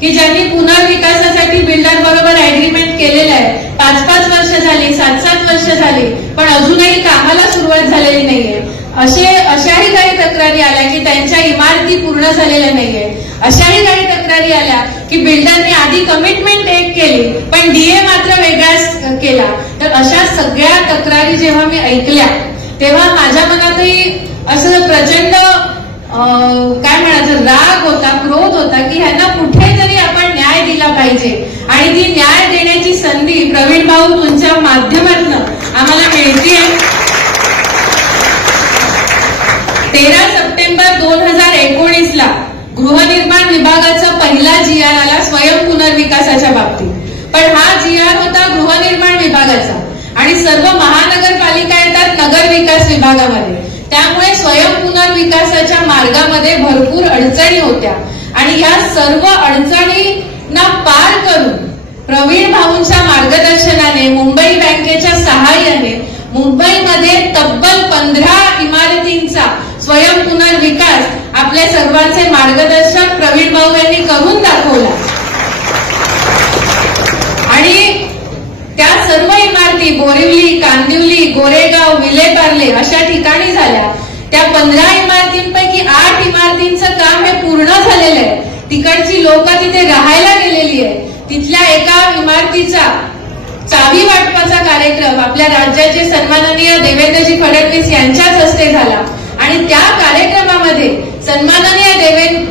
की ज्यांनी पुनर्विकासासाठी बिल्डर बरोबर अग्रीमेंट केलेलं आहे, 5-5 वर्ष झाली, 7-7 वर्ष झाली, पण अजूनही कामाला सुरुवात झालेली नाहीये. अशाही काही तक्रारी आल्या की त्यांच्या इमारती पूर्ण झालेल्या नाहीये. अशाही काही तक्रारी आल्या की बिल्डरने आधी कमिटमेंट एक केली पण डीए मात्र वेगळाच केला. तर अशा सगळ्या तक्रारी जेव्हा मी ऐकल्या तेव्हा माझ्या मनातही असं प्रचंड काय म्हणायचं राग होता, क्रोध होता की ह्यांना कुठेतरी आपण न्याय दिला पाहिजे. आणि ती न्याय देण्याची संधी प्रवीण भाऊ तुमच्या माध्यमातून आम्हाला मिळतीये. 13 सप्टेंबर 2019 गृहनिर्माण विभागाचा पहिला GR आला स्वयं पुनर्विकासाच्या बाबतीत. पण हा GR होता गृहनिर्माण विभागाचा आणि सर्व महानगरपालिका येतात नगर विकास विभागामध्ये. त्यामुळे स्वयं पुनर्विकासाच्या मार्गामध्ये भरपूर अडचणी होत्या आणि या सर्व अडचणींना पार करून प्रवीण भाऊंच्या मार्गदर्शनाने मुंबई बँकेच्या सहाय्याने मुंबईमध्ये तब्बल 15 इमारतींचा स्वयं पुनर्विकास आपल्या सर्वांचे मार्गदर्शक प्रवीण भाऊ यांनी करून दाखवला. आणि त्या सर्व इमारती बोरिवली, कांदिवली, गोरेगाव, विलेपार्ले अशा ठिकाणी झाल्या. त्या 15 इमारतींपैकी 8 इमारतींचं काम हे पूर्ण झालेलं आहे. तिकडची लोक तिथे राहायला गेलेली आहे. तिथल्या एका इमारतीचा चावी वाटपाचा कार्यक्रम आपल्या राज्याचे सन्माननीय देवेंद्रजी फडणवीस यांच्याच हस्ते झाला आणि त्या कार्यक्रमामध्ये सन्माननीय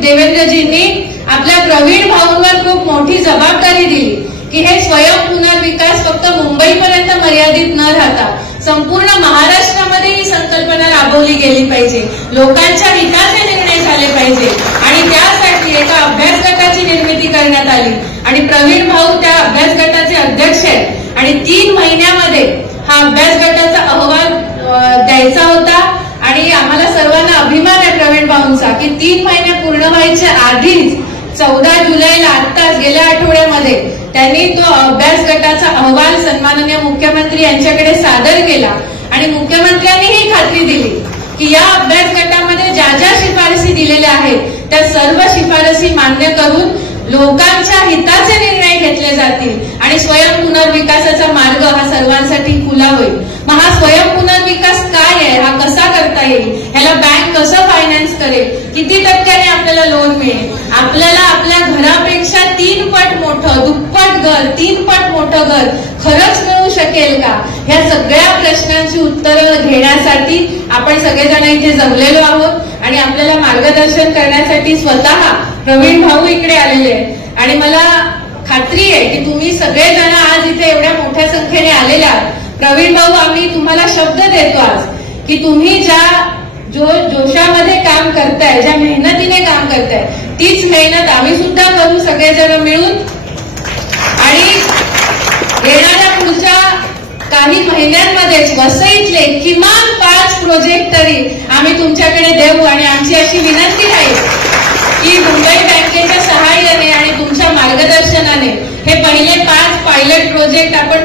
देवेंद्रजींनी आपल्या प्रवीण भाऊंवर खूप मोठी जबाबदारी दिली की हे स्वयं पुनर्विकास फक्त मुंबईपर्यंत मर्यादित न राहता संपूर्ण महाराष्ट्रामध्ये ही संकल्पना राबवली गेली पाहिजे. लोकांच्या हिताचे निर्णय झाले पाहिजे आणि त्यासाठी एका अभ्यास गटाची निर्मिती करण्यात आली आणि प्रवीण भाऊ त्या अभ्यास गटाचे अध्यक्ष आहेत आणि 3 महिन्यामध्ये हा अभ्यास गटाचा अहवाल द्यायचा होता. आणि आम्हाला सर्वांना अभिमान आहे प्रवीण भाऊंचा की 3 महिने पूर्ण व्हायच्या आधीच 14 जुलैला आत्ताच गेल्या आठवड्यामध्ये त्यांनी तो अभ्यास गटाचा अहवाल सन्माननीय मुख्यमंत्री यांच्याकडे सादर केला आणि मुख्यमंत्र्यांनी ही खात्री दिली की या अभ्यास गटामध्ये ज्या ज्या शिफारसी दिलेल्या आहेत त्या सर्व शिफारसी मान्य करून लोकांच्या हिताचे निर्णय घेतले जातील आणि स्वयं पुनर्विकासाचा मार्ग हा सर्वांसाठी खुला होईल. मग हा स्वयं पुनर्विकास काय आहे, हा कसा करता येईल, ह्याला बँक कसं फायनान्स करेल, किती टक्क्याने आपल्याला लोन मिळेल, आपल्याला आपल्या घरापेक्षा 3 पट मोठं, दुप्पट घर, 3 पट मोठं घर खरंच मिळू शकेल का, ह्या सगळ्या प्रश्नांची उत्तरं घेण्यासाठी आपण सगळेजण इथे जमलेलो आहोत आणि आपल्याला मार्गदर्शन करण्यासाठी स्वतः प्रवीण भाऊ इकडे आलेले आहेत. आणि मला खात्री आहे की तुम्ही सगळेजण आज इथे एवढ्या मोठ्या संख्येने आलेले आहात. प्रवीण भाऊ आम्ही तुम्हाला शब्द देतो आज की तुम्ही ज्या जोशामध्ये काम करताय, ज्या मेहनतीने काम करताय तीच मेहनत आम्ही सुद्धा करू सगळेजण मिळून. आणि येणाऱ्या पुढच्या काही महिन्यांमध्येच वसईतले किमान 5 प्रोजेक्ट तरी आम्ही तुमच्याकडे देऊ आणि आमची अशी विनंती आहे की मुंबई बँकेच्या सहाय्याने आणि तुमच्या मार्गदर्शनाने हे पहिले 5 पायलट प्रोजेक्ट आपण